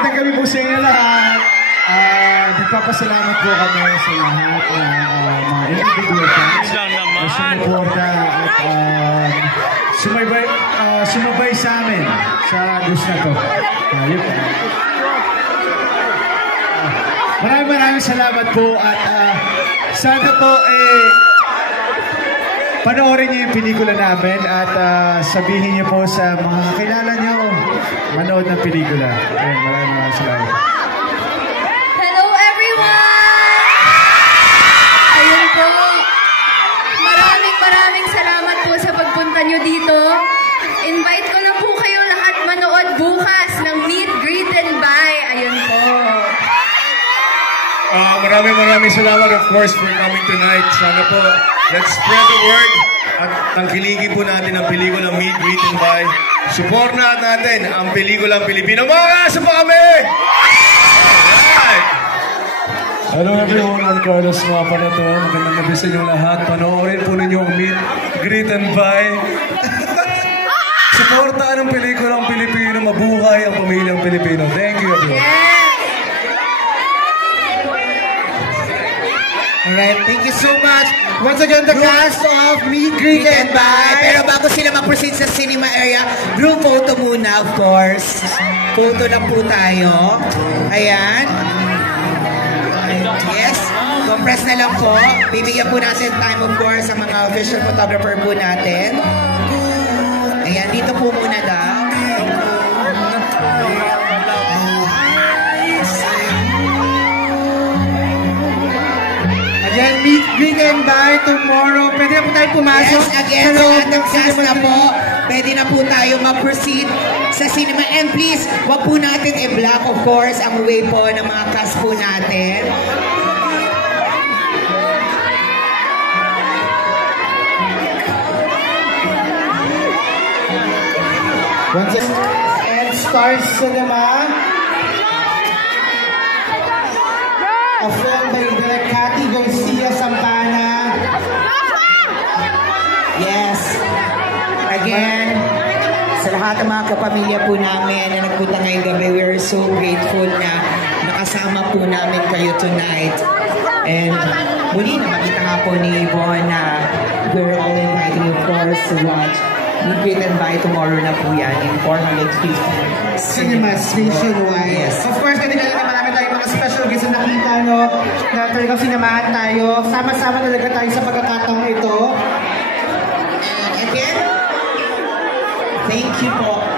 Magandang gabi po sa inyo lahat. Nagpapasalamat po kami sa lahat ng mga individual fans na sumuporta at sumabay sa amin sa gusto na to. Maraming salamat po at sana po panoorin niyo yung pelikula namin at sabihin niyo po sa mga kakilala niyo manood ng pelikula. Maraming salamat. Hello everyone! Ayun po. Maraming salamat po sa pagpunta niyo dito. Invite ko na po kayo lahat manood bukas ng Meet, Greet, and Buy. Ayun po. Maraming salamat of course for coming tonight. Sana po, let's spread the word at tangkiligi po natin ang pelikulang Meet, Greet, and Buy. Support natin ang pelikulang Pilipino. Mga asa pa kami! Alright! Hello everyone, I'm Carlos Mapa na to. Magandang gabi sa inyo lahat. Panoorin po ninyo ang Meet, Greet, and Buy. Supportaan ang pelikulang Pilipino. Mabuhay ang pamilyang Pilipino. Thank you everyone. Alright, thank you so much. Once again, the cast of Meet, Greet, and Buy. Pero bago sila mag-proceed sa cinema area, group photo muna, of course. Photo lang po tayo. Ayan. Yes. Compress na lang po. Bibigyan po natin time, of course, sa mga official photographer po natin. Ayan, dito po muna daw. Again, Meet, Greet, and Buy tomorrow. Pwede na po tayo pumasok. Yes, again, sa lahat ng cast na po, pwede na po tayo mag-proceed sa cinema. And please, wag po natin i-block, of course, ang way po ng mga cast po natin. Once again, and Stars Cinema. A film by Direk Cathy Garcia Sampana. Yes. Again, sa lahat ng mga kapamilya po namin na nagpunta ngayong gabi, we are so grateful na nakasama po namin kayo tonight. And muli na makita nga po ni Yvonne na we're all inviting you, of course, to watch Meet, Greet, and Buy tomorrow na po yan in 450 Cinemas nationwide. Yes. Of course, kanina na marami tayong mga special guests na nakita, no? Na talagang sinamahan tayo. Sama-sama talaga tayo sa pagkakataong ito. And again, thank you po.